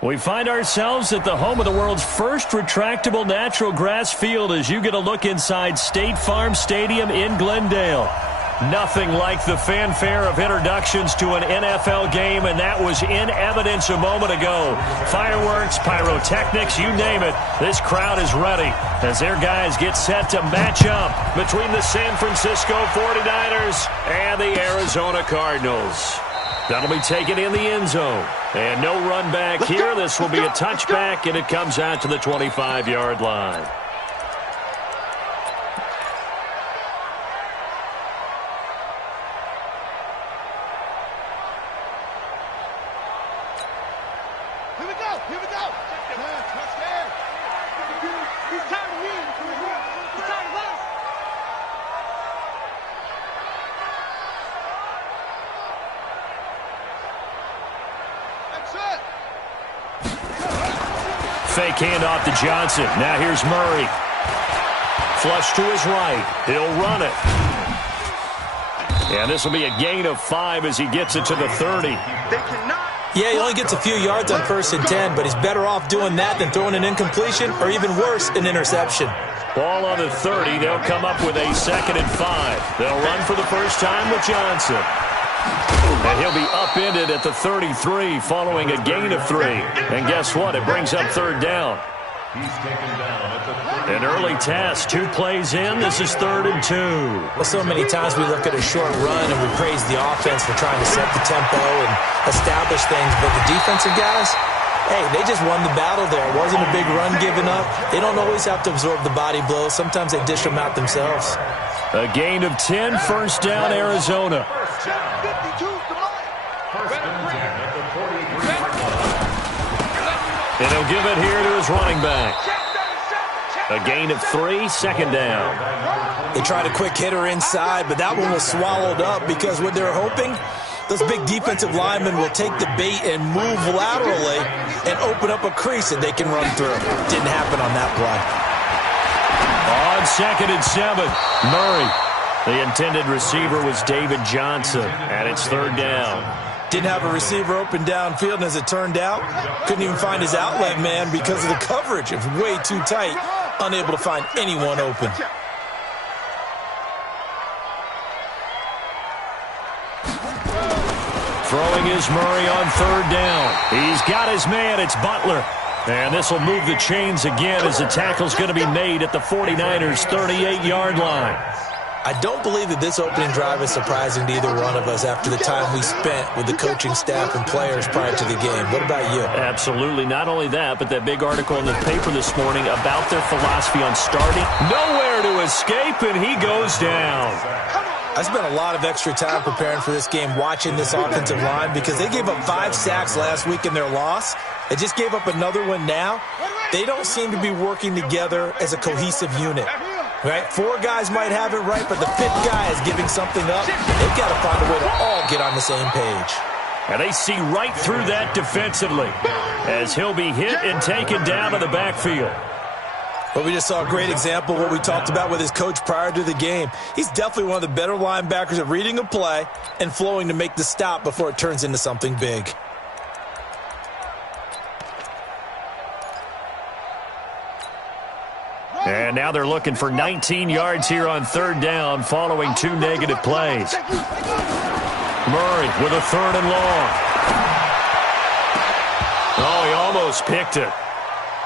We find ourselves at the home of the world's first retractable natural grass field as you get a look inside State Farm Stadium in Glendale. Nothing like the fanfare of introductions to an NFL game, and that was in evidence a moment ago. Fireworks, pyrotechnics, you name it. This crowd is ready as their guys get set to match up between the San Francisco 49ers and the Arizona Cardinals. That'll be taken in the end zone. And no run back here. This will be a touchback, and it comes out to the 25-yard line. Here we go. Here we go. Touchdown. He's tired of me. He's tired of us. Fake handoff to Johnson. Now here's Murray. Flush to his right. He'll run it. And this will be a gain of 5 as he gets it to the 30. Yeah, he only gets a few yards on 1st and 10, but he's better off doing that than throwing an incompletion or even worse, an interception. Ball on the 30. They'll come up with a 2nd and 5. They'll run for the first time with Johnson. And he'll be upended at the 33 following a gain of 3. And guess what? It brings up 3rd down. An early test. 2 plays in. This is 3rd and 2. Well, so many times we look at a short run and we praise the offense for trying to set the tempo and establish things. But the defensive guys, hey, they just won the battle there. It wasn't a big run given up. They don't always have to absorb the body blows. Sometimes they dish them out themselves. A gain of 10, 1st down, Arizona. And he'll give it here to his running back. A gain of 3, 2nd down. They tried a quick hitter inside, but that one was swallowed up because what they're hoping, those big defensive linemen will take the bait and move laterally and open up a crease that they can run through. Didn't happen on that play. On 2nd and 7, Murray. The intended receiver was David Johnson, and it's 3rd down. Didn't have a receiver open downfield, and as it turned out, couldn't even find his outlet man because of the coverage. It was way too tight, unable to find anyone open. Throwing is Murray on 3rd down. He's got his man. It's Butler. And this will move the chains again as the tackle's going to be made at the 49ers' 38-yard line. I don't believe that this opening drive is surprising to either one of us after the time we spent with the coaching staff and players prior to the game. What about you? Absolutely. Not only that, but that big article in the paper this morning about their philosophy on starting. Nowhere to escape, and he goes down. I spent a lot of extra time preparing for this game watching this offensive line because they gave up 5 sacks last week in their loss. They just gave up another one now. They don't seem to be working together as a cohesive unit. Right? 4 guys might have it right, but the 5th guy is giving something up. They've got to find a way to all get on the same page. And they see right through that defensively as he'll be hit and taken down to the backfield. But we just saw a great example of what we talked about with his coach prior to the game. He's definitely one of the better linebackers at reading a play and flowing to make the stop before it turns into something big. And now they're looking for 19 yards here on 3rd down following 2 negative plays. Murray with a 3rd and long. Oh, he almost picked it.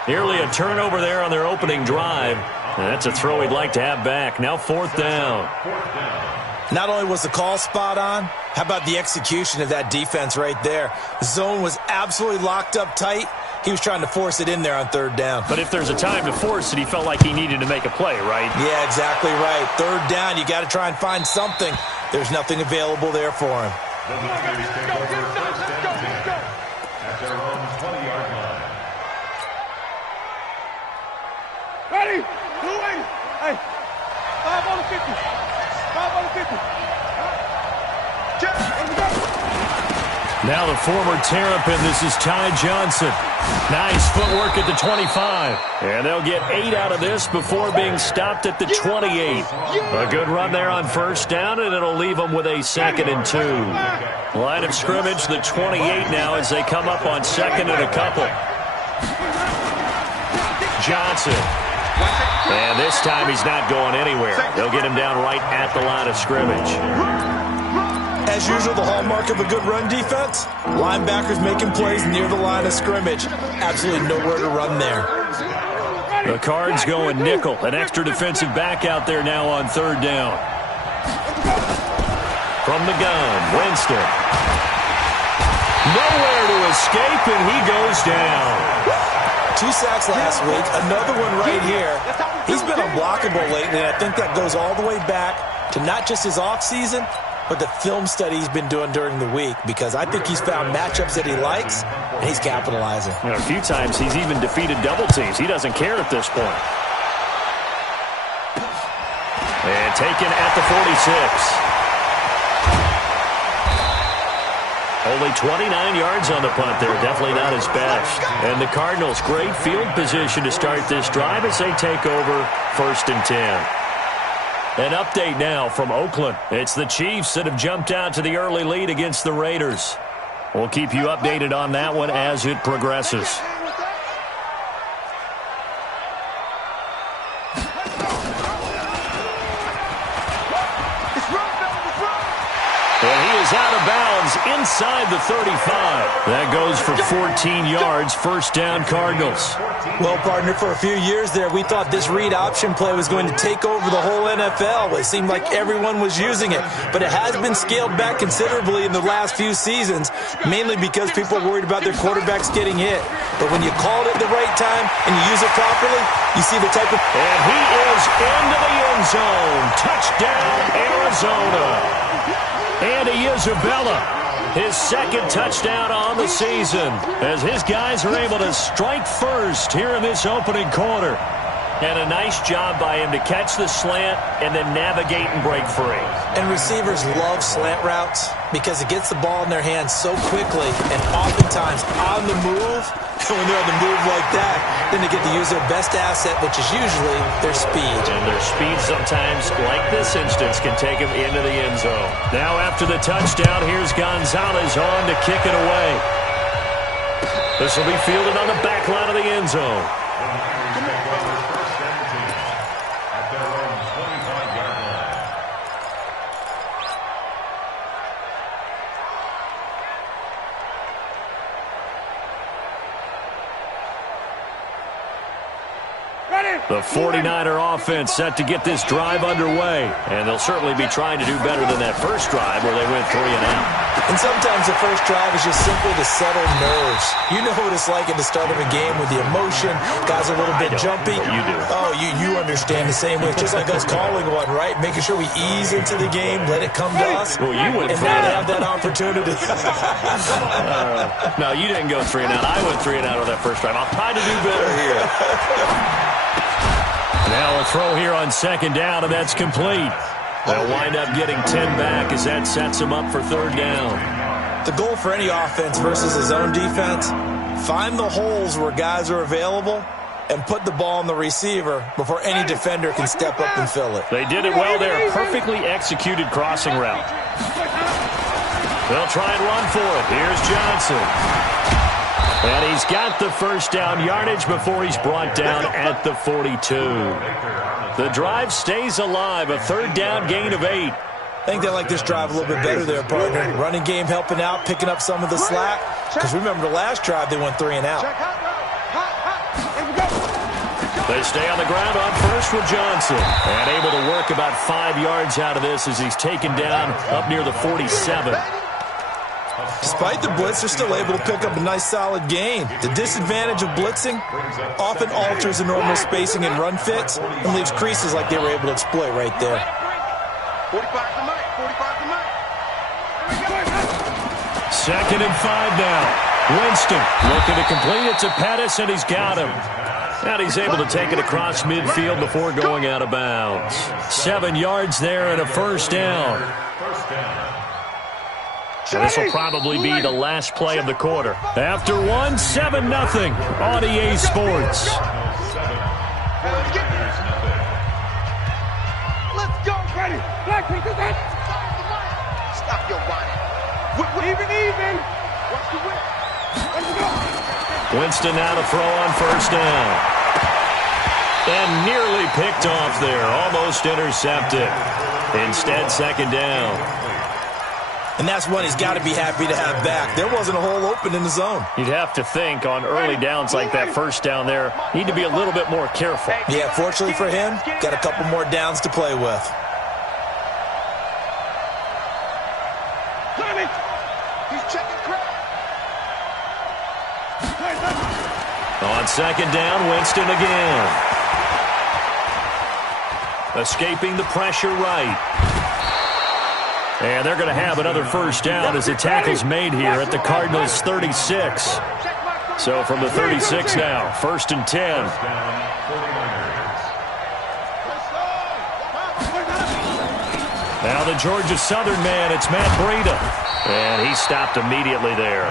Nearly a turnover there on their opening drive. And that's a throw he'd like to have back. Now 4th down. Not only was the call spot on, how about the execution of that defense right there? The zone was absolutely locked up tight. He was trying to force it in there on 3rd down. But if there's a time to force it, he felt like he needed to make a play, right? Yeah, exactly right. 3rd down, you got to try and find something. There's nothing available there for him. Ready? Hey, 5 on the 50. 5 on the 50. Check. Here we go. Now the former Terrapin, this is Ty Johnson. Nice footwork at the 25. And they'll get 8 out of this before being stopped at the 28. A good run there on first down, and it'll leave them with a 2nd and 2. Line of scrimmage, the 28 now as they come up on 2nd and a couple. Johnson. And this time he's not going anywhere. They'll get him down right at the line of scrimmage. As usual, the hallmark of a good run defense, linebackers making plays near the line of scrimmage. Absolutely nowhere to run there. The Cards going nickel. An extra defensive back out there now on 3rd down. From the gun, Winston. Nowhere to escape, and he goes down. 2 sacks last week, another one right here. He's been unblockable lately, and I think that goes all the way back to not just his offseason, but the film study he's been doing during the week, because I think he's found matchups that he likes, and he's capitalizing. You know, a few times he's even defeated double teams. He doesn't care at this point. And taken at the 46. Only 29 yards on the punt there. Definitely not his best. And the Cardinals, great field position to start this drive as they take over 1st and 10. An update now from Oakland. It's the Chiefs that have jumped out to the early lead against the Raiders. We'll keep you updated on that one as it progresses. And he is out of bounds inside the 35. That goes for 14 yards. 1st down, Cardinals. Well, partner, for a few years there, we thought this read option play was going to take over the whole NFL. It seemed like everyone was using it. But it has been scaled back considerably in the last few seasons, mainly because people are worried about their quarterbacks getting hit. But when you call it at the right time and you use it properly, you see the type of... And he is into the end zone. Touchdown, Arizona. Andy Isabella, his 2nd touchdown on the season, as his guys are able to strike first here in this opening quarter. And a nice job by him to catch the slant and then navigate and break free. And receivers love slant routes because it gets the ball in their hands so quickly and oftentimes on the move. And when they're on the move like that, then they get to use their best asset, which is usually their speed. And their speed sometimes, like this instance, can take them into the end zone. Now after the touchdown, here's Gonzalez on to kick it away. This will be fielded on the back line of the end zone. The 49er offense set to get this drive underway. And they'll certainly be trying to do better than that first drive where they went 3 and out. And sometimes the first drive is just simply to settle nerves. You know what it's like at the start of a game with the emotion. Guys are a little bit jumpy. You do. Oh, you understand the same way. It's just like us calling one, right? Making sure we ease into the game, let it come to us. Well, you went and 3 not and have that opportunity. No, you didn't go 3 and out. I went 3 and out on that first drive. I'll try to do better here. Now a throw here on 2nd down, and that's complete. They'll wind up getting 10 back as that sets them up for 3rd down. The goal for any offense versus his own defense, find the holes where guys are available and put the ball on the receiver before any defender can step up and fill it. They did it well there. Perfectly executed crossing route. They'll try and run for it. Here's Johnson. And he's got the 1st down yardage before he's brought down at the 42. The drive stays alive, a 3rd down gain of 8. I think they like this drive a little bit better there, partner. Running game helping out, picking up some of the slack. Because remember the last drive, they went 3 and out. They stay on the ground on first with Johnson. And able to work about 5 yards out of this as he's taken down up near the 47. Despite the blitz, they're still able to pick up a nice solid gain. The disadvantage of blitzing often alters the normal spacing and run fits and leaves creases like they were able to exploit right there. 45 to Mike, 45 to Mike. 2nd and 5 now. Winston looking to complete it to Pettis, and he's got him. And he's able to take it across midfield before going out of bounds. 7 yards there and a 1st down. This will probably be the last play of the quarter. After one, 7-0 on EA Sports. Let's go, ready. Black people, stop your whining. Even. Watch the whip. Let's go. Winston now to throw on first down. And nearly picked off there. Almost intercepted. Instead, second down. And that's one he's got to be happy to have back. There wasn't a hole open in the zone. You'd have to think on early downs like that first down there, need to be a little bit more careful. Yeah, fortunately for him, got a couple more downs to play with. He's checking crap. On second down, Winston again. Escaping the pressure right. And they're going to have another first down as the tackle's made here at the Cardinals' 36. So from the 36 now, 1st and 10. Now the Georgia Southern man, it's Matt Breida. And he stopped immediately there.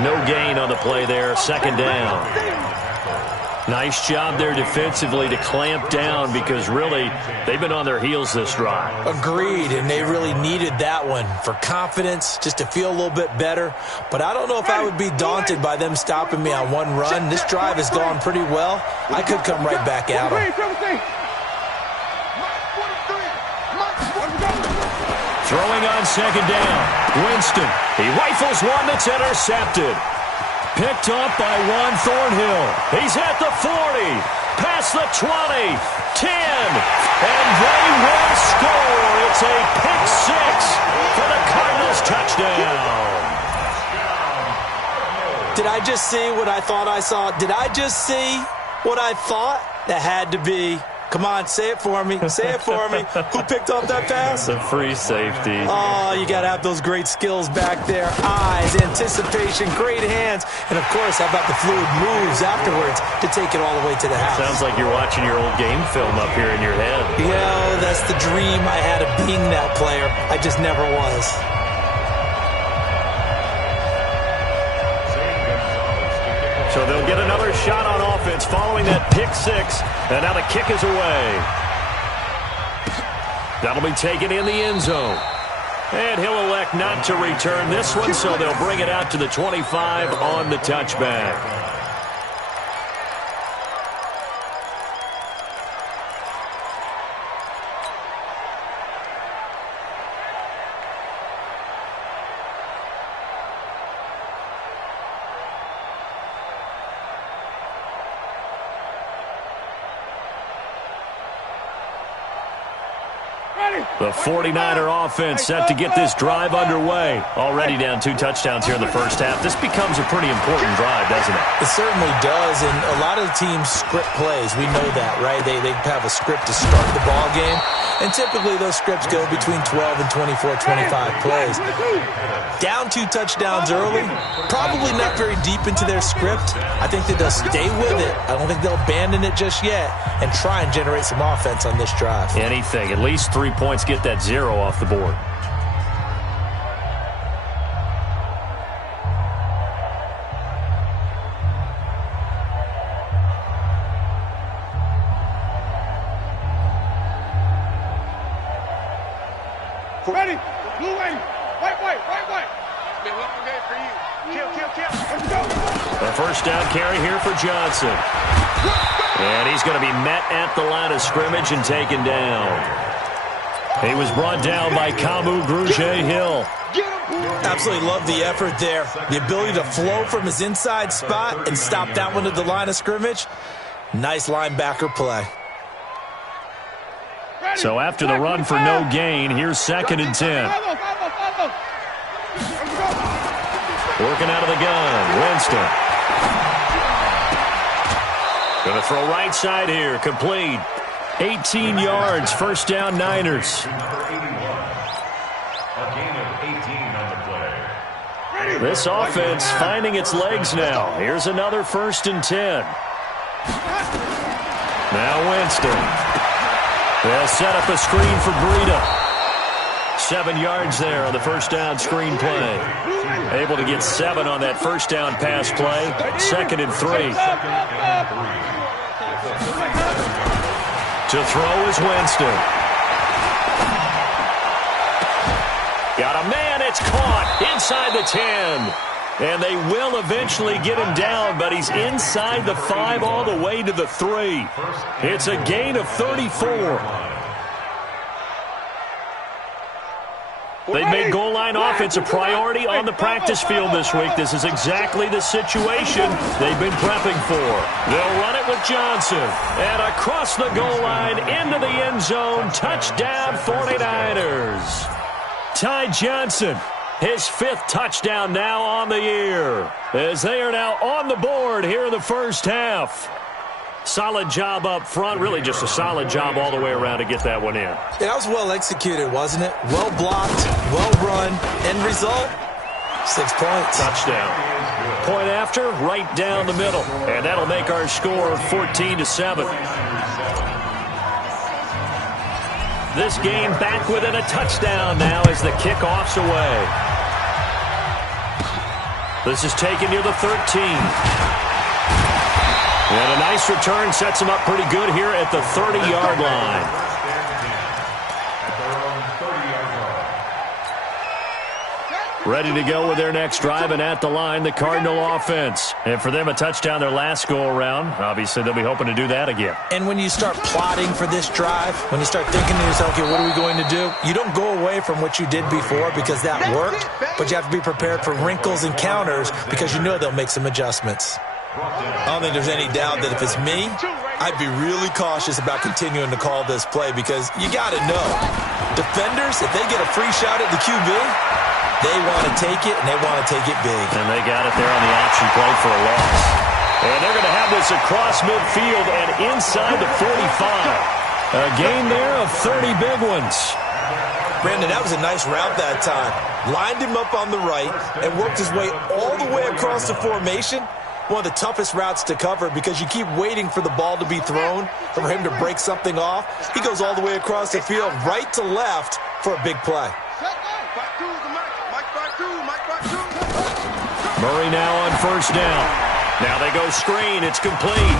No gain on the play there, second down. Nice job there defensively to clamp down because really they've been on their heels this drive. Agreed, and they really needed that one for confidence, just to feel a little bit better. But I don't know if I would be daunted by them stopping me on one run. This drive has gone pretty well. I could come right back at them. Throwing on second down, Winston. He rifles one that's intercepted. Picked up by Juan Thornhill. He's at the 40, past the 20, 10, and they will score. It's a pick six for the Cardinals touchdown. Did I just see what I thought I saw? Did I just see what I thought? That had to be. Come on, say it for me. Say it for me. Who picked up that pass? The free safety. Oh, you got to have those great skills back there. Eyes, anticipation, great hands. And, of course, how about the fluid moves afterwards to take it all the way to the house? Sounds like you're watching your old game film up here in your head. Yeah, that's the dream I had of being that player. I just never was. So they'll get another shot on offense following that pick six. And now the kick is away. That'll be taken in the end zone. And he'll elect not to return this one, so they'll bring it out to the 25 on the touchback. The 49er offense set to get this drive underway. Already down 2 touchdowns here in the first half. This becomes a pretty important drive, doesn't it? It certainly does, and a lot of the teams script plays. We know that, right? They have a script to start the ball game, and typically those scripts go between 12 and 24, 25 plays. Down 2 touchdowns early, probably not very deep into their script. I think that they'll stay with it. I don't think they'll abandon it just yet and try and generate some offense on this drive. Anything, at least 3 points, get that 0 off the board. Ready, blue lady, white. Been a long day for you. Kill. Let's go. A first down carry here for Johnson. And he's going to be met at the line of scrimmage and taken down. He was brought down by Kamu Grugier-Hill. Absolutely love the effort there. The ability to flow from his inside spot and stop that one at the line of scrimmage. Nice linebacker play. So after the run for no gain, here's 2nd and 10. Working out of the gun, Winston. Going to throw right side here, complete. 18 yards, first down Niners. This offense finding its legs now. Here's another 1st and 10. Now Winston. They'll set up a screen for Breida. 7 yards there on the first down screen play. Able to get 7 on that first down pass play. 2nd and 3. To throw is Winston. Got a man, it's caught inside the 10. And they will eventually get him down, but he's inside the 5 all the way to the 3. It's a gain of 34. They've made goal line offense a priority on the practice field this week. This is exactly the situation they've been prepping for. They'll run it with Johnson. And across the goal line into the end zone. Touchdown 49ers. Ty Johnson, his 5th touchdown now on the year, as they are now on the board here in the first half. Solid job up front, really just a solid job all the way around to get that one in. Yeah, that was well executed, wasn't it? Well blocked, well run. End result, 6 points. Touchdown. Point after, right down the middle. And that'll make our score 14-7. This game back within a touchdown now as the kickoff's away. This is taken near the 13. And a nice return sets him up pretty good here at the 30-yard line. Ready to go with their next drive, and at the line, the Cardinal offense. And for them, a touchdown their last go-around. Obviously, they'll be hoping to do that again. And when you start plotting for this drive, when you start thinking to yourself, okay, what are we going to do? You don't go away from what you did before because that worked, but you have to be prepared for wrinkles and counters because you know they'll make some adjustments. I don't think there's any doubt that if it's me, I'd be really cautious about continuing to call this play because you got to know. Defenders, if they get a free shot at the QB, they want to take it, and they want to take it big. And they got it there on the option play for a loss. And they're going to have this across midfield and inside the 45. A gain there of 30 big ones. Brandon, that was a nice route that time. Lined him up on the right and worked his way all the way across the formation. One of the toughest routes to cover because you keep waiting for the ball to be thrown, for him to break something off. He goes all the way across the field, right to left, for a big play. Murray now on first down. Now they go screen. It's complete.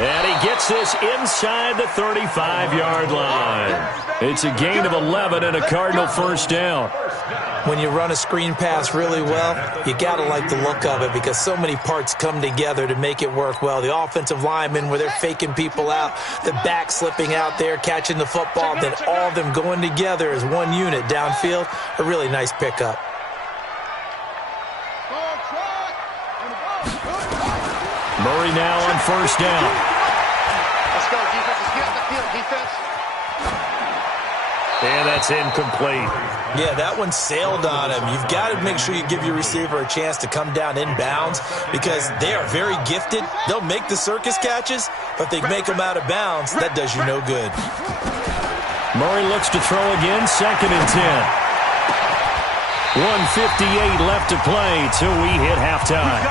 And he gets this inside the 35-yard line. It's a gain of 11 and a Cardinal first down. When you run a screen pass really well, you got to like the look of it because so many parts come together to make it work well. The offensive linemen where they're faking people out, the back slipping out there, catching the football, then all of them going together as one unit downfield. A really nice pickup. Murray now on first down. Let's go, defense. Let's get on the field, defense. And that's incomplete. Yeah, that one sailed on him. You've got to make sure you give your receiver a chance to come down inbounds because they are very gifted. They'll make the circus catches, but they make them out of bounds. That does you no good. Murray looks to throw again, 2nd and 10. 1:58 left to play till we hit halftime.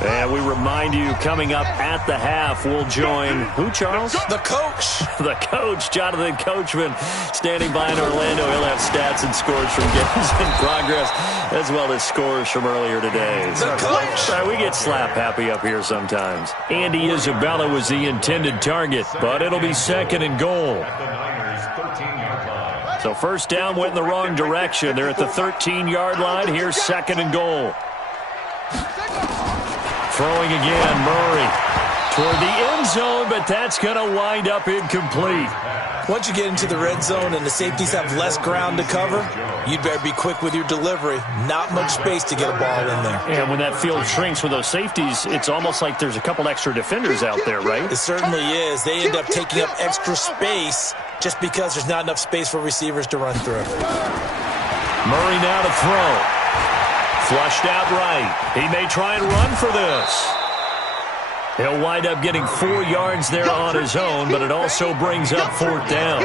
And we remind you, coming up at the half, we'll join who, Charles? The coach. The coach, Jonathan Coachman, standing by in Orlando. He'll have stats and scores from games in progress, as well as scores from earlier today. The coach. We get slap happy up here sometimes. Andy Isabella was the intended target, but it'll be 2nd and goal. So first down went in the wrong direction. They're at the 13-yard line. Here's 2nd and goal. Throwing again, Murray toward the end zone, but that's going to wind up incomplete. Once you get into the red zone and the safeties have less ground to cover, you'd better be quick with your delivery. Not much space to get a ball in there. And when that field shrinks with those safeties, it's almost like there's a couple extra defenders out there, right? It certainly is. They end up taking up extra space just because there's not enough space for receivers to run through. Murray now to throw. Flushed out right. He may try and run for this. He'll wind up getting 4 yards there on his own, but it also brings up 4th down.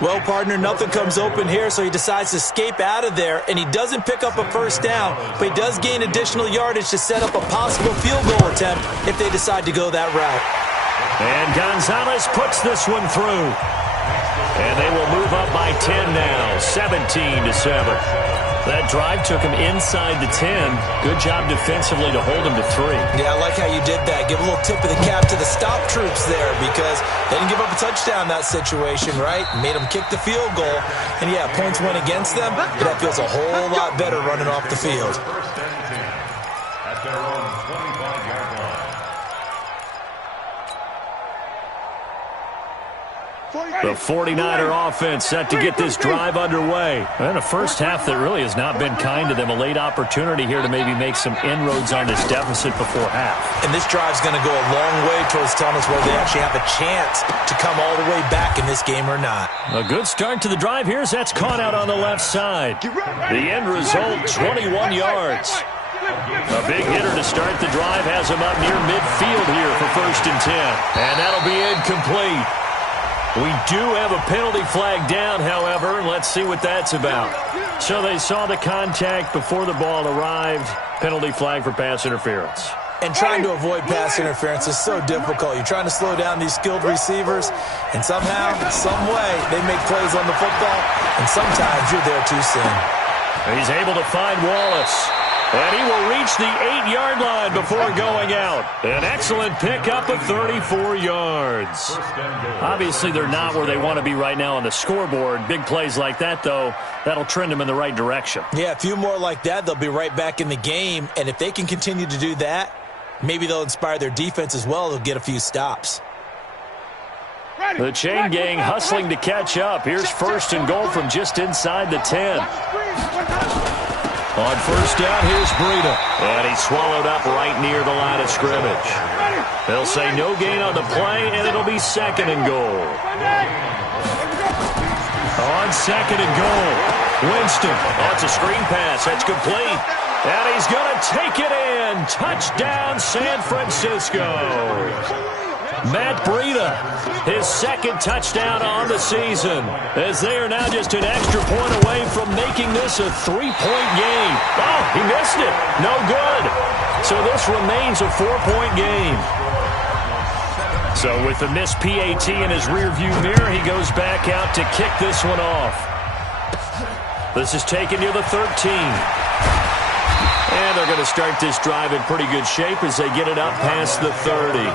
Well, partner, nothing comes open here, so he decides to escape out of there, and he doesn't pick up a first down, but he does gain additional yardage to set up a possible field goal attempt if they decide to go that route. And Gonzalez puts this one through. And they will move up by 10 now, 17-7. That drive took him inside the 10. Good job defensively to hold him to 3. Yeah, I like how you did that. Give a little tip of the cap to the stop troops there because they didn't give up a touchdown in that situation, right? Made them kick the field goal. And, yeah, points went against them, but that feels a whole lot better running off the field. The 49er offense set to get this drive underway. And a first half that really has not been kind to them. A late opportunity here to maybe make some inroads on this deficit before half. And this drive's going to go a long way towards telling us whether they actually have a chance to come all the way back in this game or not. A good start to the drive here as that's caught out on the left side. The end result, 21 yards. A big hitter to start the drive has him up near midfield here for 1st and 10. And that'll be incomplete. We do have a penalty flag down, however. Let's see what that's about. So they saw the contact before the ball arrived. Penalty flag for pass interference. And trying to avoid pass interference is so difficult. You're trying to slow down these skilled receivers, and somehow, some way, they make plays on the football, and sometimes you're there too soon. He's able to find Wallace. And he will reach the 8-yard line before going out. An excellent pickup of 34 yards. Obviously, they're not where they want to be right now on the scoreboard. Big plays like that, though, that'll trend them in the right direction. Yeah, a few more like that, they'll be right back in the game. And if they can continue to do that, maybe they'll inspire their defense as well. They'll get a few stops. The chain gang hustling to catch up. Here's 1st and goal from just inside the 10. On 1st down, here's Breida. And he's swallowed up right near the line of scrimmage. They'll say no gain on the play, and it'll be 2nd and goal. On 2nd and goal, Winston. That's a screen pass. That's complete. And he's going to take it in. Touchdown, San Francisco. Matt Breida, his 2nd touchdown on the season, as they are now just an extra point away from making this a 3-point game. Oh, he missed it. No good. So this remains a 4-point game. So with the missed PAT in his rearview mirror, he goes back out to kick this one off. This is taken near the 13. And they're going to start this drive in pretty good shape as they get it up past the 30.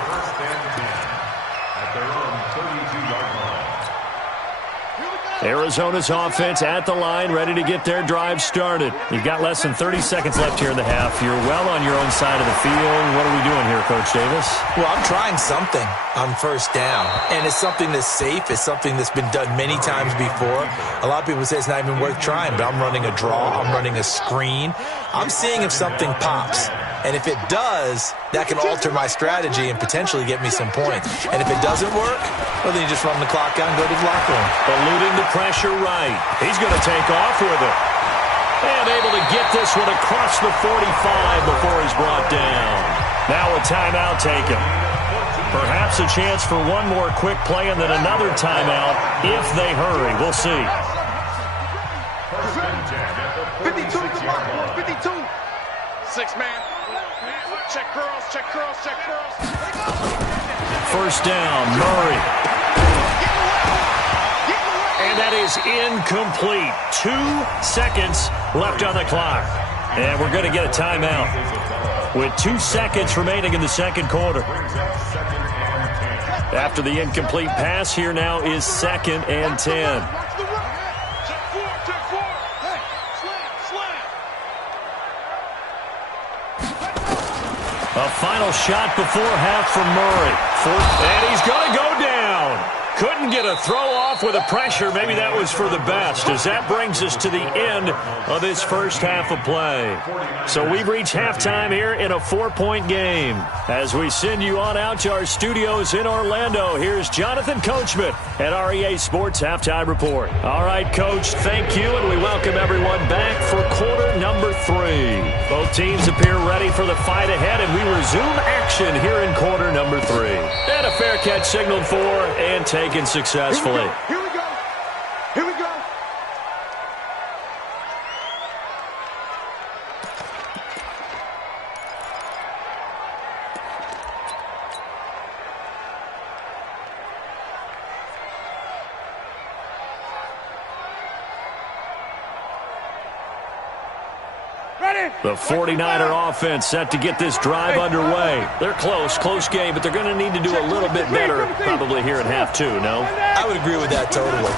Arizona's offense at the line, ready to get their drive started. You've got less than 30 seconds left here in the half. You're well on your own side of the field. What are we doing here, Coach Davis? Well, I'm trying something on 1st down, and it's something that's safe. It's something that's been done many times before. A lot of people say it's not even worth trying, but I'm running a draw. I'm running a screen. I'm seeing if something pops. And if it does, that can alter my strategy and potentially get me some points. And if it doesn't work, well, then you just run the clock out and go to the locker room. Eluding the pressure right. He's going to take off with it. And able to get this one across the 45 before he's brought down. Now a timeout taken. Perhaps a chance for one more quick play and then another timeout if they hurry. We'll see. 52, come on, 52. 6-man. Check curls, check curls, check curls. 1st down, Murray. And that is incomplete. 2 seconds left on the clock. And we're going to get a timeout with 2 seconds remaining in the 2nd quarter. After the incomplete pass, here now is 2nd and 10. A final shot before half from Murray. And he's going to go down. Couldn't get a throw off with the pressure. Maybe that was for the best, as that brings us to the end of this first half of play. So we've reached halftime here in a 4-point game. As we send you on out to our studios in Orlando, here's Jonathan Coachman at REA Sports Halftime Report. All right, Coach, thank you, and we welcome everyone back for quarter number 3. Both teams appear ready for the fight ahead, and we resume action here in quarter number 3. And a fair catch signaled for and taken successfully. Here we go. Here we go. The 49er offense set to get this drive underway. They're close game, but they're going to need to do a little bit better probably here in half 2, no? I would agree with that totally.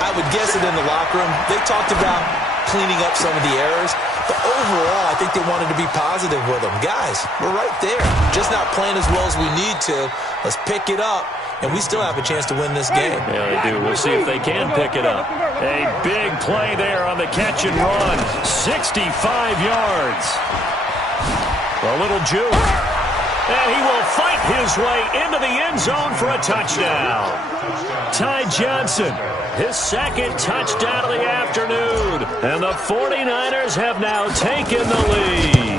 I would guess it in the locker room. They talked about cleaning up some of the errors, but overall, I think they wanted to be positive with them. Guys, we're right there. Just not playing as well as we need to. Let's pick it up, and we still have a chance to win this game. Yeah, they do. We'll see if they can pick it up. A big play there on the catch and run. 65 yards. A little juke. And he will fight his way into the end zone for a touchdown. Ty Johnson, his second touchdown of the afternoon. And the 49ers have now taken the lead.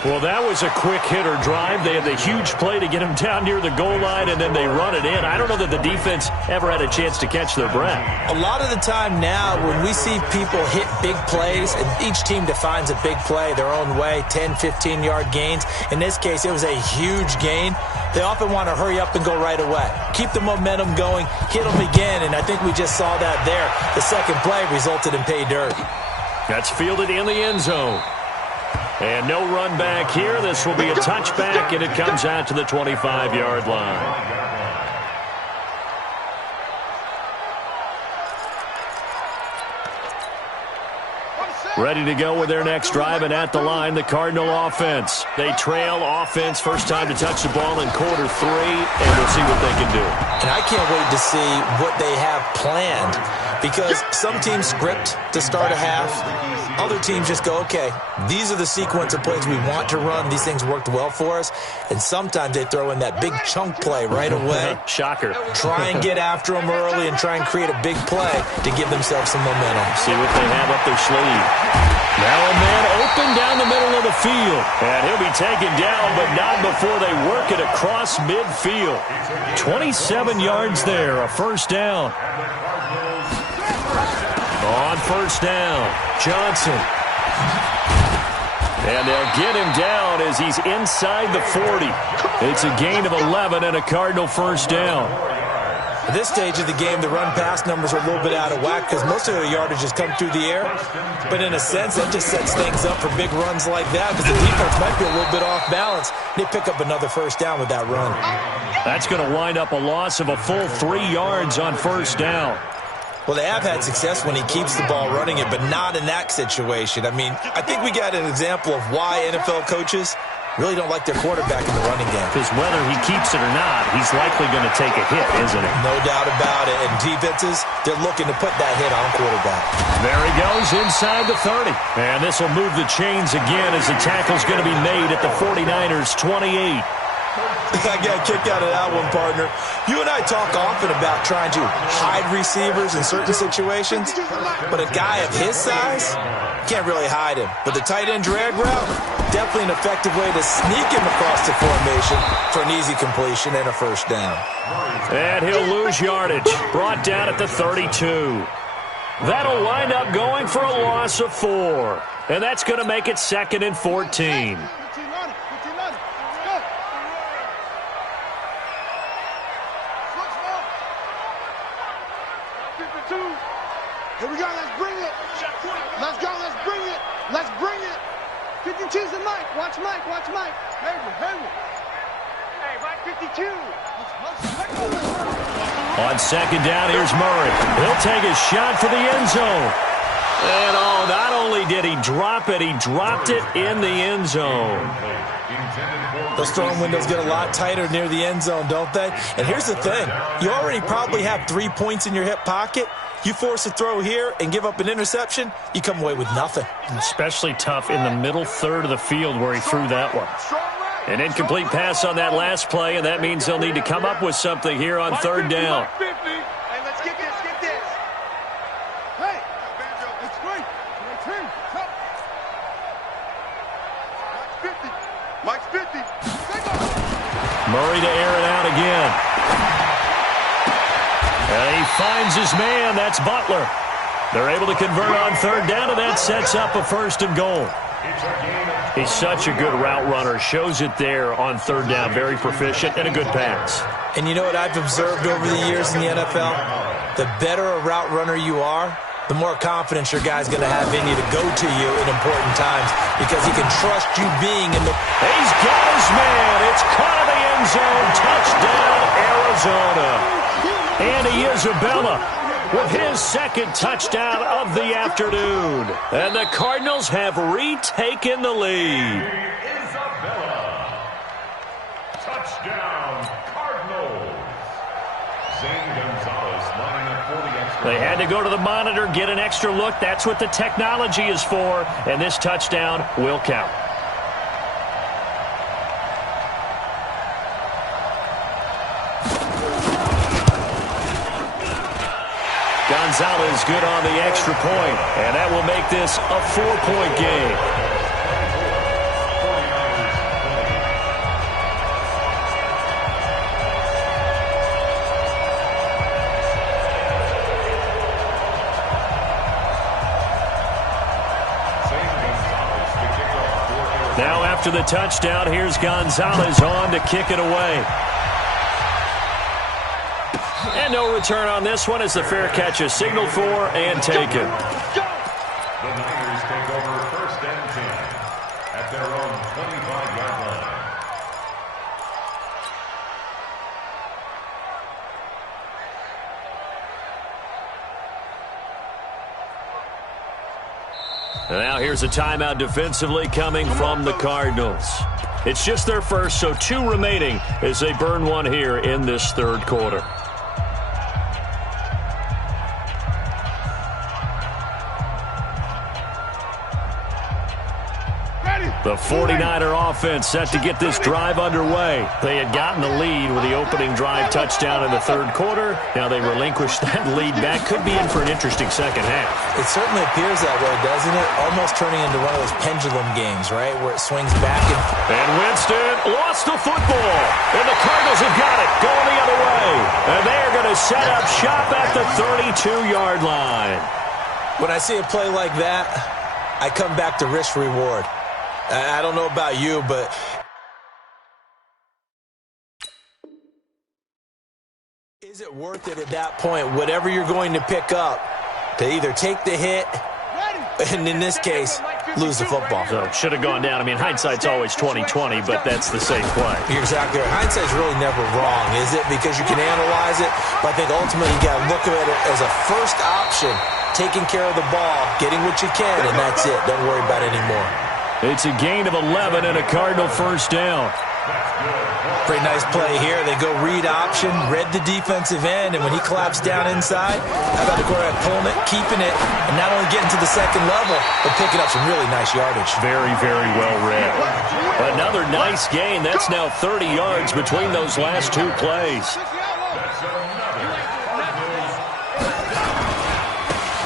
Well, that was a quick hitter drive. They had the huge play to get him down near the goal line, and then they run it in. I don't know that the defense ever had a chance to catch their breath. A lot of the time now when we see people hit big plays, and each team defines a big play their own way, 10, 15-yard gains. In this case, it was a huge gain. They often want to hurry up and go right away. Keep the momentum going, hit them again, and I think we just saw that there. The second play resulted in pay dirt. That's fielded in the end zone. And no run back here. This will be a touchback, and it comes out to the 25-yard line. Ready to go with their next drive, and at the line, the Cardinal offense. They trail offense, first time to touch the ball in quarter 3, and we'll see what they can do. And I can't wait to see what they have planned, because some teams script to start a half. Other teams just go, okay, these are the sequence of plays we want to run. These things worked well for us. And sometimes they throw in that big chunk play right away. Shocker. Try and get after them early and try and create a big play to give themselves some momentum. See what they have up their sleeve. Now a man open down the middle of the field. And he'll be taken down, but not before they work it across midfield. 27 yards there, a first down. On first down, Johnson. And they'll get him down as he's inside the 40. It's a gain of 11 and a Cardinal first down. At this stage of the game, the run-pass numbers are a little bit out of whack because most of their yardage has come through the air. But in a sense, that just sets things up for big runs like that because the defense might be a little bit off balance. They pick up another first down with that run. That's going to wind up a loss of a full 3 yards on first down. Well, they have had success when he keeps the ball running it, but not in that situation. I mean, I think we got an example of why NFL coaches really don't like their quarterback in the running game. Because whether he keeps it or not, he's likely going to take a hit, isn't he? No doubt about it. And defenses, they're looking to put that hit on quarterback. There he goes inside the 30. And this will move the chains again as the tackle's going to be made at the 49ers' 28. I got a kick out of that one, partner. You and I talk often about trying to hide receivers in certain situations, but a guy of his size can't really hide him. But the tight end drag route, definitely an effective way to sneak him across the formation for an easy completion and a first down. And he'll lose yardage, brought down at the 32. That'll wind up going for a loss of 4. And that's going to make it 2nd and 14. Here we go, let's bring it. Let's go, let's bring it. Let's bring it. Pick and choose the Mike. Watch Mike, watch Mike. Hey, right 52. On second down, here's Murray. He'll take his shot for the end zone. And oh, not only did he drop it, he dropped it in the end zone. Those throwing windows get a lot tighter near the end zone, don't they? And here's the thing. You already probably have 3 points in your hip pocket. You force a throw here and give up an interception, you come away with nothing. Especially tough in the middle third of the field where he threw that one. An incomplete pass on that last play, and that means they'll need to come up with something here on third down. Hey, let's get this, get this. Hey, it's great. Mike's 50. Murray to air it out again. And he finds his man. That's Butler. They're able to convert on third down, and that sets up a 1st and goal. He's such a good route runner. Shows it there on third down. Very proficient and a good pass. And you know what I've observed over the years in the NFL? The better a route runner you are, the more confidence your guy's going to have in you to go to you in important times because he can trust you being in the... He's got his man. It's caught in the end zone. Touchdown, Arizona. Andy Isabella with his 2nd touchdown of the afternoon. And the Cardinals have retaken the lead. Isabella. Touchdown, Cardinals. Zane Gonzalez lining up for the extra. They had to go to the monitor, get an extra look. That's what the technology is for. And this touchdown will count. Gonzalez good on the extra point, and that will make this a 4-point game. Now after the touchdown, here's Gonzalez on to kick it away. And no return on this one as the fair catch is signaled for and taken. The Niners take over 1st and 10 at their own 25-yard line. And now here's a timeout defensively coming from the Cardinals. It's just their first, so 2 remaining as they burn one here in this 3rd quarter. The 49er offense set to get this drive underway. They had gotten the lead with the opening drive touchdown in the 3rd quarter. Now they relinquished that lead back. Could be in for an interesting second half. It certainly appears that way, doesn't it? Almost turning into one of those pendulum games, right, where it swings back and Winston lost the football. And the Cardinals have got it going the other way. And they are going to set up shop at the 32-yard line. When I see a play like that, I come back to risk-reward. I don't know about you, but is it worth it at that point, whatever you're going to pick up, to either take the hit and, in this case, lose the football? So it should have gone down. I mean, hindsight's always 20/20, but that's the same play. You're exactly right. Hindsight's really never wrong, is it? Because you can analyze it, but I think ultimately you got to look at it as a first option, taking care of the ball, getting what you can, and that's it. Don't worry about it anymore. It's a gain of 11 and a Cardinal 1st down. Pretty nice play here. They go read option, read the defensive end, and when he collapsed down inside, how about the quarterback pulling it, keeping it, and not only getting to the 2nd level, but picking up some really nice yardage. Very, very well read. Another nice gain. That's now 30 yards between those last 2 plays.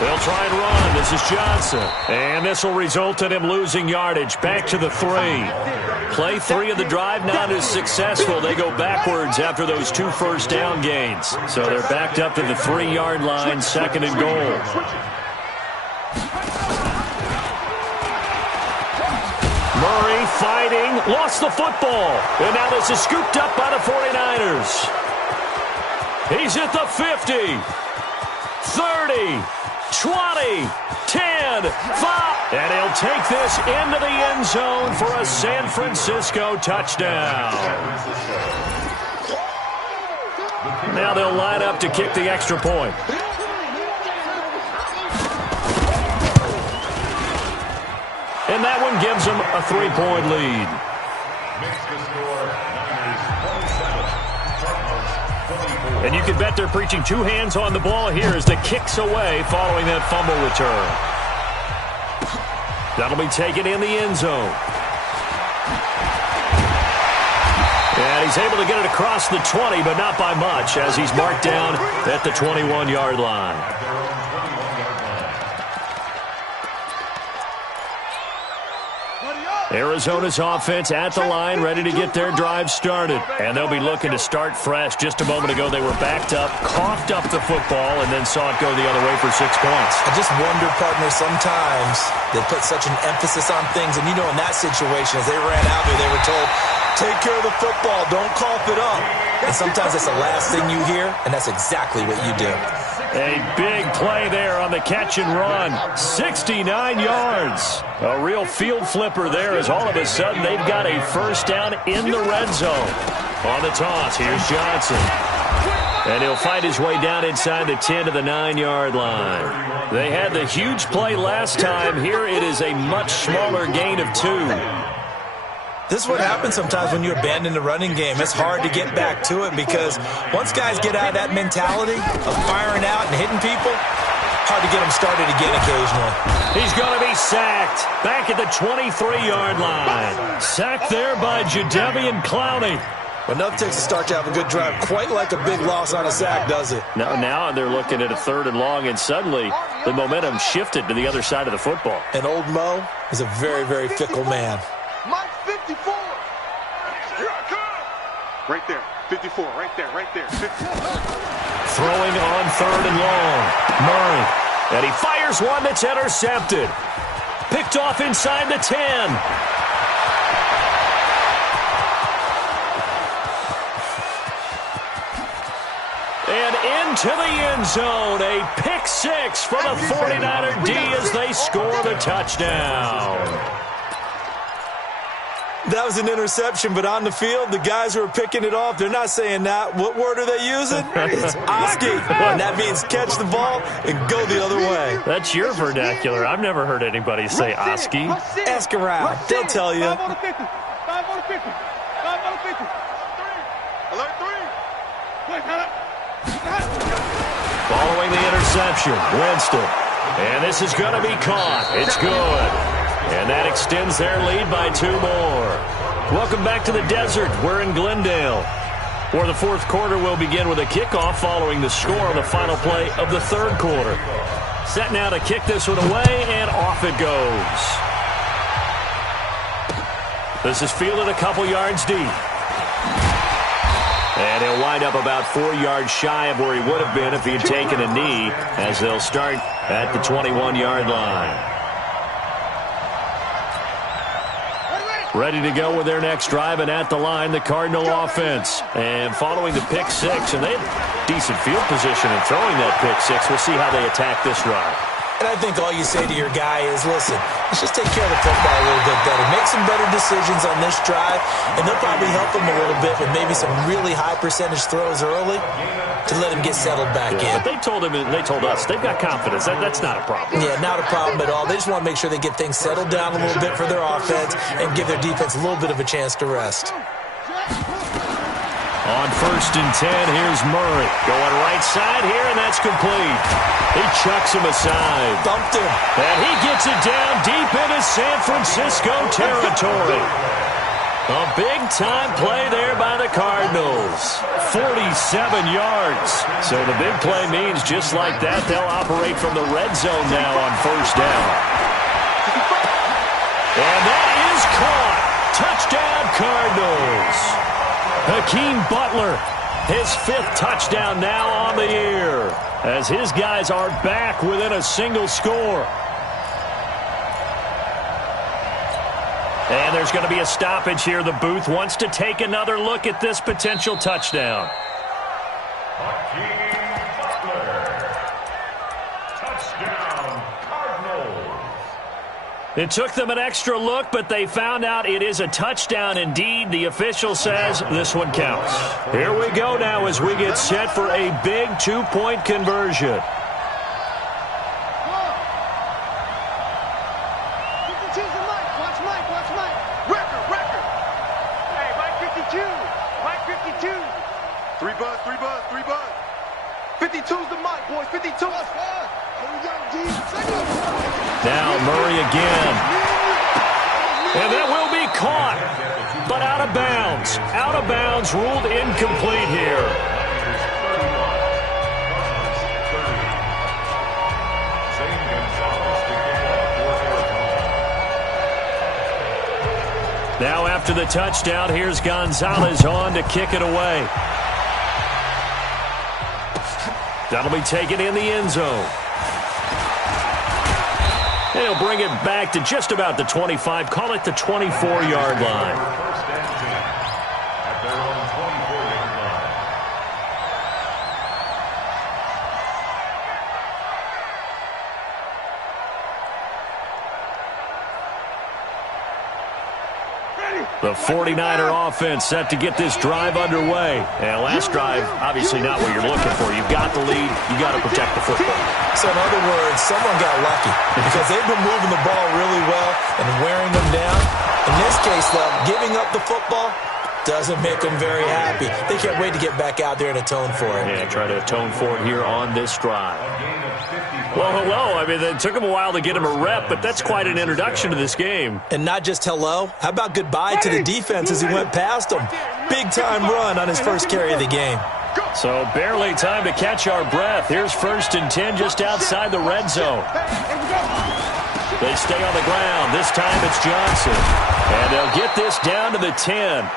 They'll try and run. This is Johnson. And this will result in him losing yardage. Back to the 3. Play 3 of the drive not as successful. They go backwards after those 2 first down gains. So they're backed up to the 3-yard line, 2nd and goal. Murray fighting, lost the football. And now this is scooped up by the 49ers. He's at the 50, 30, 20, 10, 5. And he'll take this into the end zone for a San Francisco touchdown. Now they'll line up to kick the extra point. And that one gives them a 3-point lead. Makes the score Niners 27, Cardinals 24. And you can bet they're preaching two hands on the ball here as the kick's away following that fumble return. That'll be taken in the end zone. And he's able to get it across the 20, but not by much, as he's marked down at the 21-yard line. Arizona's offense at the line, ready to get their drive started. And they'll be looking to start fresh. Just a moment ago, they were backed up, coughed up the football, and then saw it go the other way for 6 points. I just wonder, partner, sometimes they put such an emphasis on things. And, you know, in that situation, as they ran out there, they were told, take care of the football, don't cough it up. And sometimes that's the last thing you hear, and that's exactly what you do. A big play there on the catch and run. 69 yards. A real field flipper there as all of a sudden they've got a first down in the red zone. On the toss, here's Johnson. And he'll fight his way down inside the 10 to the 9-yard line. They had the huge play last time. Here it is a much smaller gain of 2. This is what happens sometimes when you abandon the running game. It's hard to get back to it because once guys get out of that mentality of firing out and hitting people, hard to get them started again occasionally. He's going to be sacked back at the 23-yard line. Sacked there by Jadeveon Clowney. But enough takes to start to have a good drive. Quite like a big loss on a sack, does it? Now they're looking at a 3rd and long, and suddenly the momentum shifted to the other side of the football. And old Mo is a very, very fickle man. Mike 54. Here I come. Right there. 54. Right there. Right there. 54. Throwing on 3rd and long. Murray. And he fires one that's intercepted. Picked off inside the 10. And into the end zone. A pick 6 for the 49er D as they score the touchdown. That was an interception, but on the field, the guys who are picking it off, they're not saying that. What word are they using? It's Oski. And that means catch the ball and go the other way. That's your vernacular. I've never heard anybody say Oski. Ask around. They'll tell you. 5 on the 50. 5 on the 50. 5 on the 50. Alert 3. Following the interception, Winston. And this is going to be caught. It's good. And that extends their lead by 2 more. Welcome back to the desert. We're in Glendale, where the 4th quarter will begin with a kickoff following the score on the final play of the 3rd quarter. Set now to kick this one away, and off it goes. This is fielded a couple yards deep. And he'll wind up about 4 yards shy of where he would have been if he had taken a knee, as they'll start at the 21-yard line. Ready to go with their next drive, and at the line, the Cardinal offense. And following the pick 6, and they had decent field position in throwing that pick 6. We'll see how they attack this drive. And I think all you say to your guy is, listen, let's just take care of the football a little bit better. Make some better decisions on this drive, and they'll probably help him a little bit with maybe some really high percentage throws early to let him get settled back in. But they told us, they've got confidence. That's not a problem. Yeah, not a problem at all. They just want to make sure they get things settled down a little bit for their offense and give their defense a little bit of a chance to rest. On 1st and 10, here's Murray. Going right side here, and that's complete. He chucks him aside. Bumped him. And he gets it down deep into San Francisco territory. A big-time play there by the Cardinals. 47 yards. So the big play means just like that, they'll operate from the red zone now on 1st down. And that is caught. Touchdown, Cardinals. Hakeem Butler, his 5th touchdown now on the year, as his guys are back within a single score. And there's going to be a stoppage here. The booth wants to take another look at this potential touchdown. Hakeem Butler. Touchdown, Cardinals. It took them an extra look, but they found out it is a touchdown indeed. The official says this one counts. Here we go now as we get set for a big 2-point conversion. Three bud. 52's the mic, boys. 52. Now Murray again. And that will be caught, but out of bounds. Out of bounds, ruled incomplete here. Now after the touchdown, here's Gonzalez on to kick it away. That'll be taken in the end zone. And he'll bring it back to just about the 25. Call it the 24-yard line. First and 10 at their own 24-yard line. The 49er offense set to get this drive underway. And last drive, obviously not what you're looking for. You've got the lead. You've got to protect the football. So in other words, someone got lucky because they've been moving the ball really well and wearing them down. In this case, though, giving up the football doesn't make them very happy. They can't wait to get back out there and atone for it. Yeah, try to atone for it here on this drive. Well, hello. I mean, it took him a while to get him a rep, but that's quite an introduction to this game. And not just hello. How about goodbye to the defense as he went past them? Big-time run on his first carry of the game. So barely time to catch our breath. Here's 1st and 10 just outside the red zone. They stay on the ground. This time it's Johnson. And they'll get this down to the 10.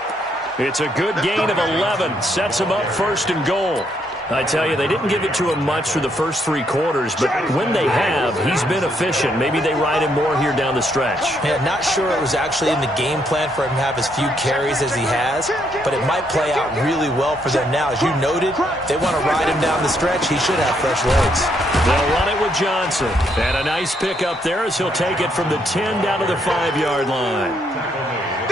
It's a good gain of 11. Sets them up 1st and goal. I tell you, they didn't give it to him much for the first 3 quarters, but when they have, he's been efficient. Maybe they ride him more here down the stretch. Yeah, not sure it was actually in the game plan for him to have as few carries as he has, but it might play out really well for them now. As you noted, they want to ride him down the stretch. He should have fresh legs. They'll run it with Johnson. And a nice pickup there as he'll take it from the 10 down to the 5-yard line.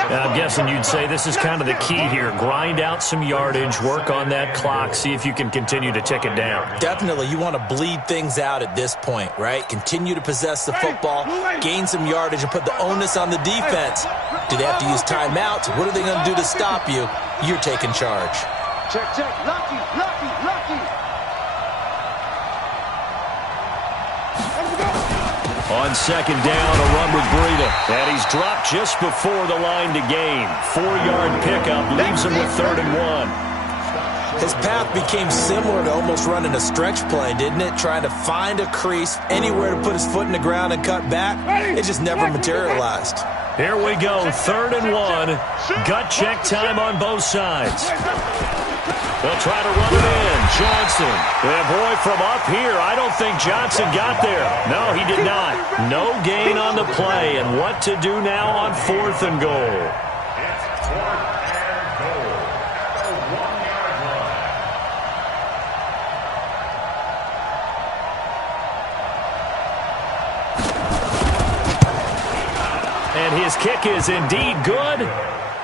I'm guessing you'd say this is kind of the key here. Grind out some yardage, work on that clock, see if you can continue to tick it down. Definitely. You want to bleed things out at this point, right? Continue to possess the football, gain some yardage, and put the onus on the defense. Do they have to use timeouts? What are they going to do to stop you? You're taking charge. Check. Lucky. On 2nd down, a run with Breida. And he's dropped just before the line to gain. 4-yard pickup leaves him with 3rd and 1. His path became similar to almost running a stretch play, didn't it? Trying to find a crease, anywhere to put his foot in the ground and cut back. It just never materialized. Here we go, 3rd and 1. Gut check time on both sides. They'll try to run it in. Johnson. And boy, from up here, I don't think Johnson got there. No, he did not. No gain on the play. And what to do now on 4th and goal? It's 4th and goal at the 1-yard line. And his kick is indeed good.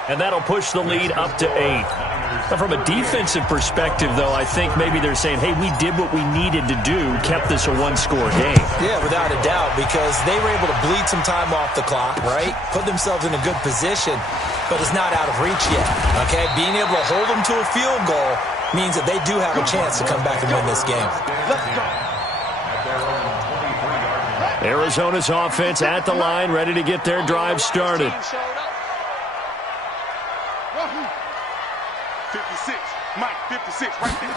And that'll push the lead up to 8. Now, from a defensive perspective, though, I think maybe they're saying, hey, we did what we needed to do, kept this a 1-score game. Yeah, without a doubt, because they were able to bleed some time off the clock, right? Put themselves in a good position, but it's not out of reach yet, okay? Being able to hold them to a field goal means that they do have a chance to come back and win this game. Arizona's offense at the line, ready to get their drive started. 56, Mike, 56, right there.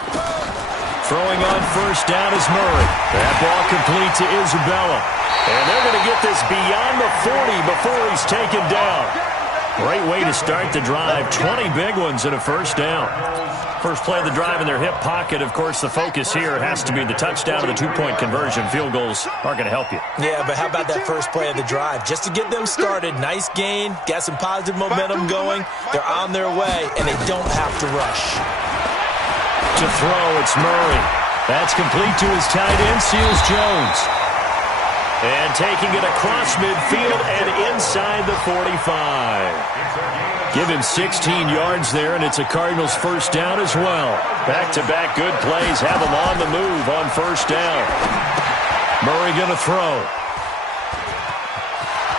Throwing on 1st down is Murray. That ball complete to Isabella. And they're going to get this beyond the 40 before he's taken down. Great way to start the drive. 20 big ones and a 1st down. First play of the drive in their hip pocket. Of course, the focus here has to be the touchdown or the 2-point conversion. Field goals aren't going to help you. Yeah, but how about that first play of the drive? Just to get them started, nice gain, got some positive momentum going. They're on their way, and they don't have to rush. To throw, it's Murray. That's complete to his tight end, Seals Jones. And taking it across midfield and inside the 45. Give him 16 yards there, and it's a Cardinals 1st down as well. Back-to-back good plays have him on the move on 1st down. Murray going to throw.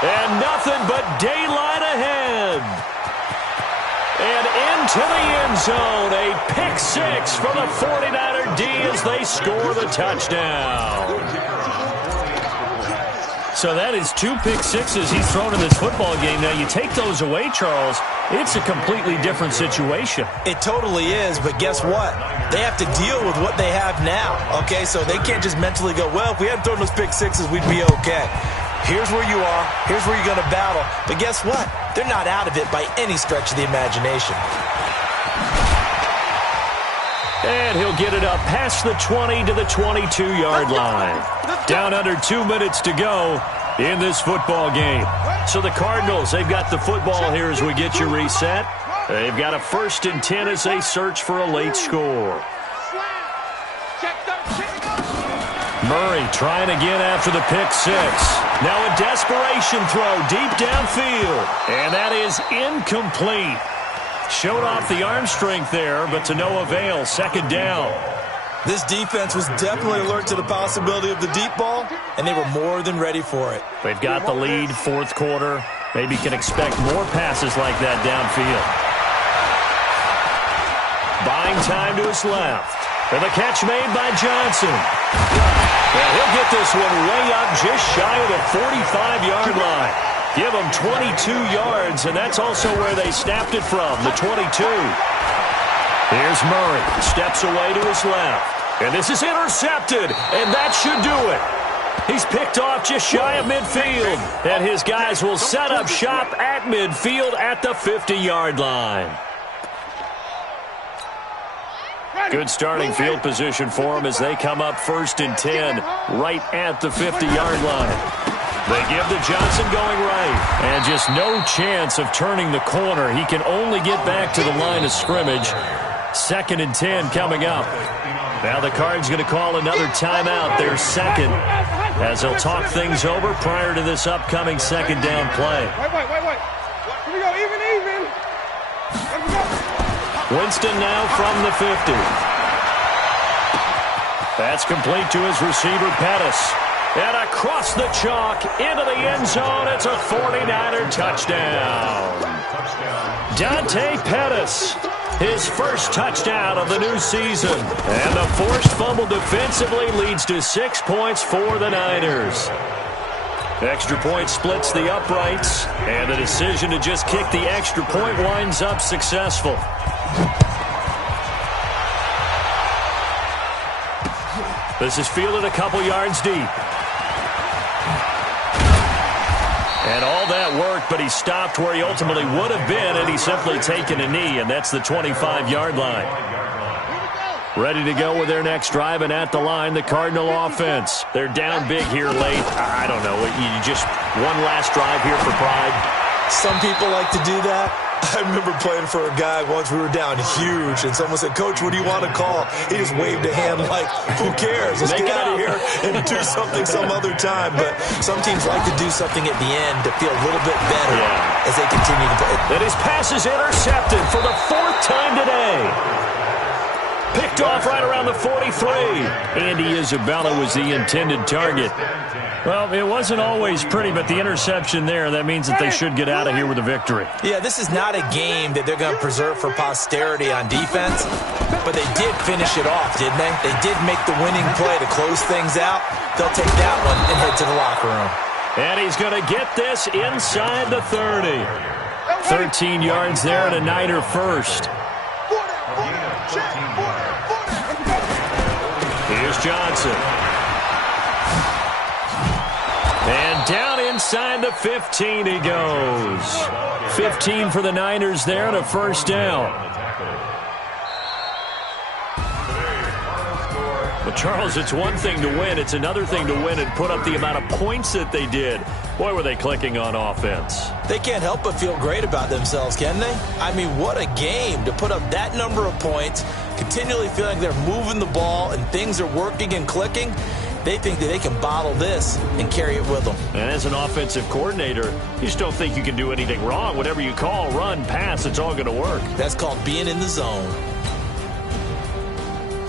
And nothing but daylight ahead. And into the end zone. A pick six for the 49er D as they score the touchdown. So that is 2 pick sixes he's thrown in this football game. Now, you take those away, Charles, it's a completely different situation. It totally is, but guess what? They have to deal with what they have now, okay? So they can't just mentally go, well, if we hadn't thrown those pick sixes, we'd be okay. Here's where you are. Here's where you're going to battle. But guess what? They're not out of it by any stretch of the imagination. And he'll get it up past the 20 to the 22-yard line. Down under 2 minutes to go in this football game. So the Cardinals, they've got the football here as we get you reset. They've got a 1st and 10 as they search for a late score. Murray trying again after the pick six. Now a desperation throw deep downfield. And that is incomplete. Showed off the arm strength there, but to no avail. 2nd down. This defense was definitely alert to the possibility of the deep ball, and they were more than ready for it. They've got the lead, 4th quarter. Maybe can expect more passes like that downfield. Buying time to his left. And the catch made by Johnson. And he'll get this one way up just shy of the 45-yard line. Give them 22 yards, and that's also where they snapped it from, the 22. Here's Murray. Steps away to his left. And this is intercepted, and that should do it. He's picked off just shy of midfield, and his guys will set up shop at midfield at the 50-yard line. Good starting field position for them as they come up 1st and 10 right at the 50-yard line. They give to Johnson going right. And just no chance of turning the corner. He can only get back to the line of scrimmage. 2nd and 10 coming up. Now the Cards going to call another timeout, their 2nd, as they'll talk things over prior to this upcoming 2nd down play. Wait. Here we go, even. Let's go. Winston now from the 50. That's complete to his receiver, Pettis. And across the chalk into the end zone. It's a 49er touchdown. Dante Pettis, his 1st touchdown of the new season. And the forced fumble defensively leads to 6 points for the Niners. Extra point splits the uprights. And the decision to just kick the extra point winds up successful. This is fielded a couple yards deep. And all that worked, but he stopped where he ultimately would have been, and he's simply taken a knee, and that's the 25-yard line. Ready to go with their next drive, and at the line, the Cardinal offense. They're down big here late. I don't know. You just one last drive here for pride. Some people like to do that. I remember playing for a guy once. We were down huge, and someone said, "Coach, what do you want to call?" He just waved a hand like, who cares? Let's get out of here and do something some other time. But some teams like to do something at the end to feel a little bit better as they continue to play. And his pass is intercepted for the 4th time today. Picked off right around the 43. Andy Isabella was the intended target. Well, it wasn't always pretty, but the interception there, that means that they should get out of here with a victory. Yeah, this is not a game that they're going to preserve for posterity on defense, but they did finish it off, didn't they? They did make the winning play to close things out. They'll take that one and head to the locker room. And he's going to get this inside the 30. 13 yards there and a Niner 1st. Here's Johnson. And down inside the 15 he goes. 15 for the Niners there and a 1st down. But Charles, it's one thing to win. It's another thing to win and put up the amount of points that they did. Boy, were they clicking on offense. They can't help but feel great about themselves, can they? I mean, what a game to put up that number of points, continually feeling they're moving the ball and things are working and clicking. They think that they can bottle this and carry it with them. And as an offensive coordinator, you just don't think you can do anything wrong. Whatever you call, run, pass, it's all going to work. That's called being in the zone.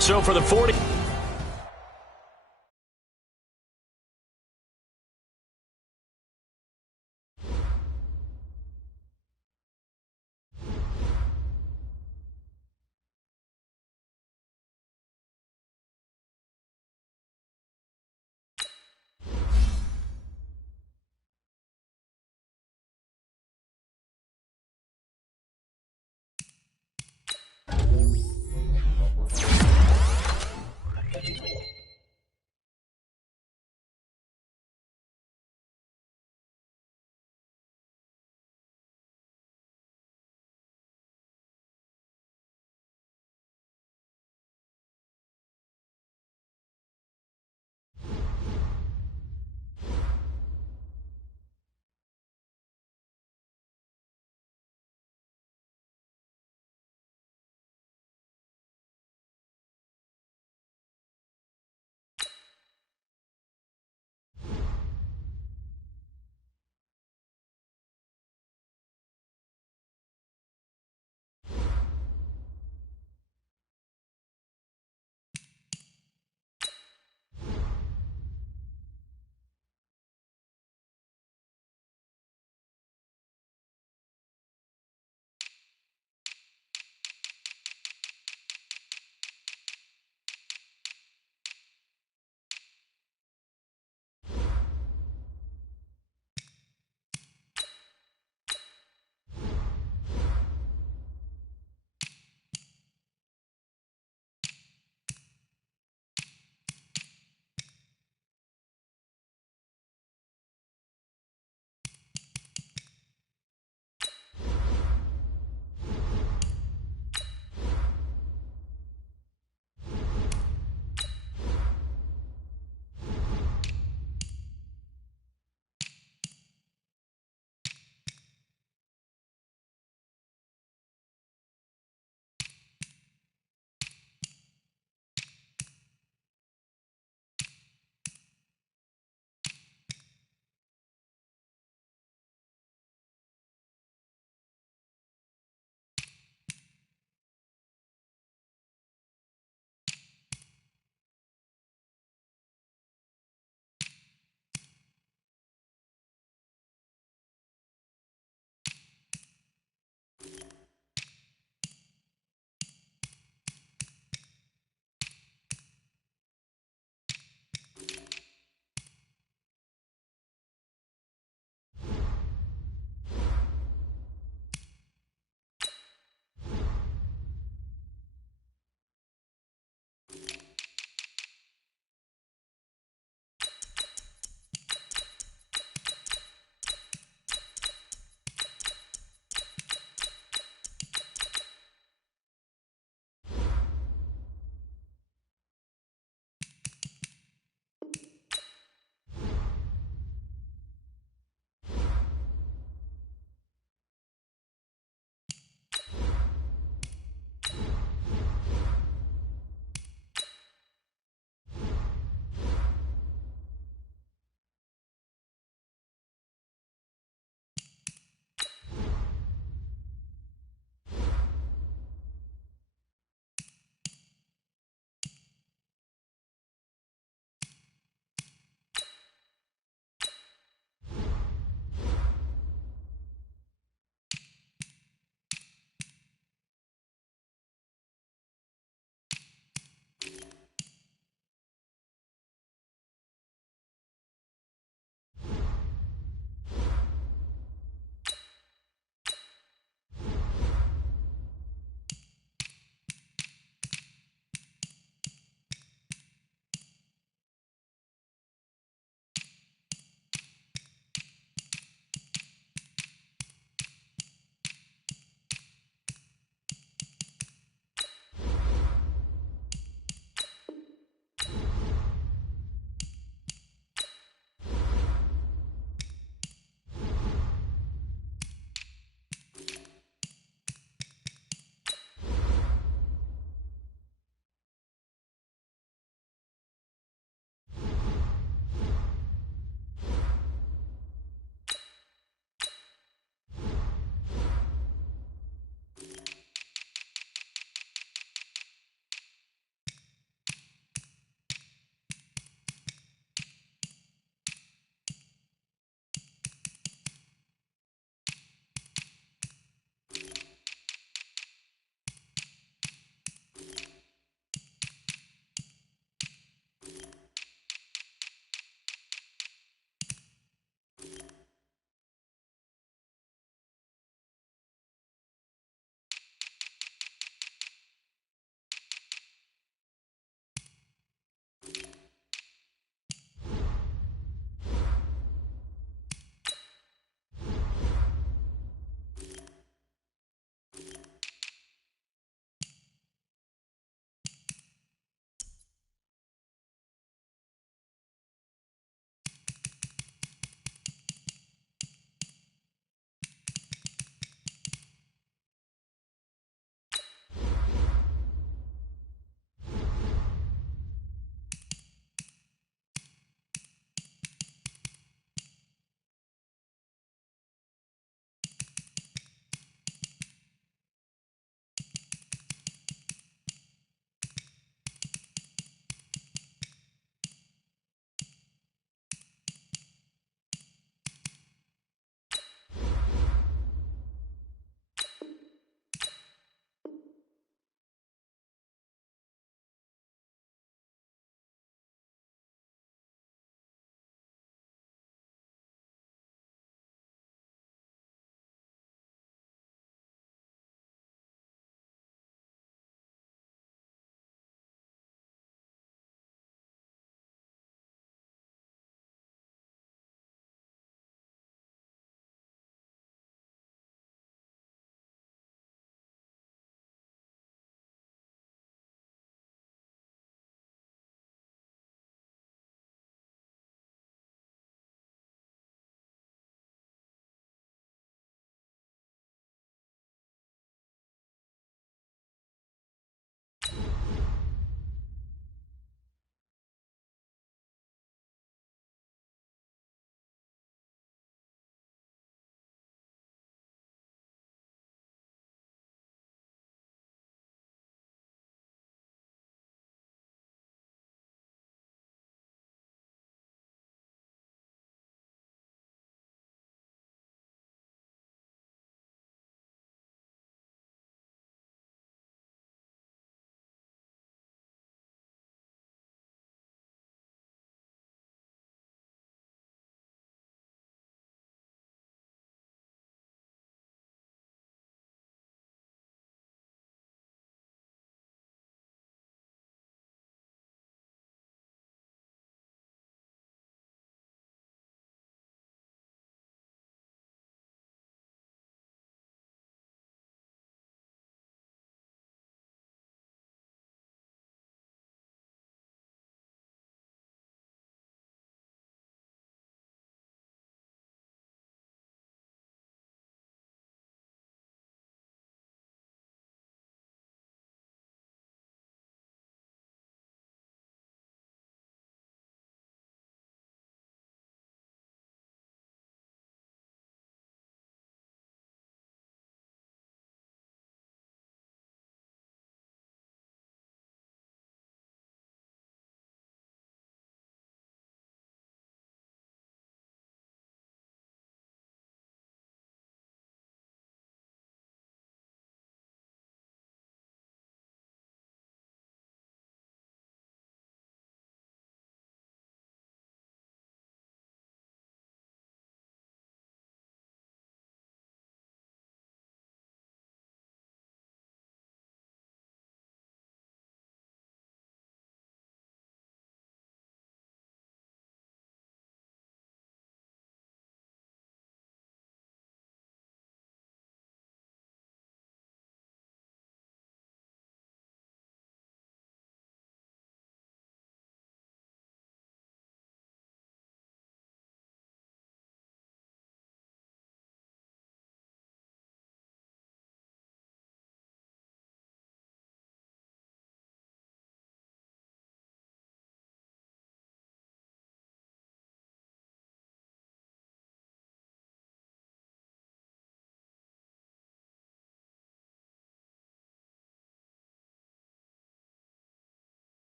So for the 40...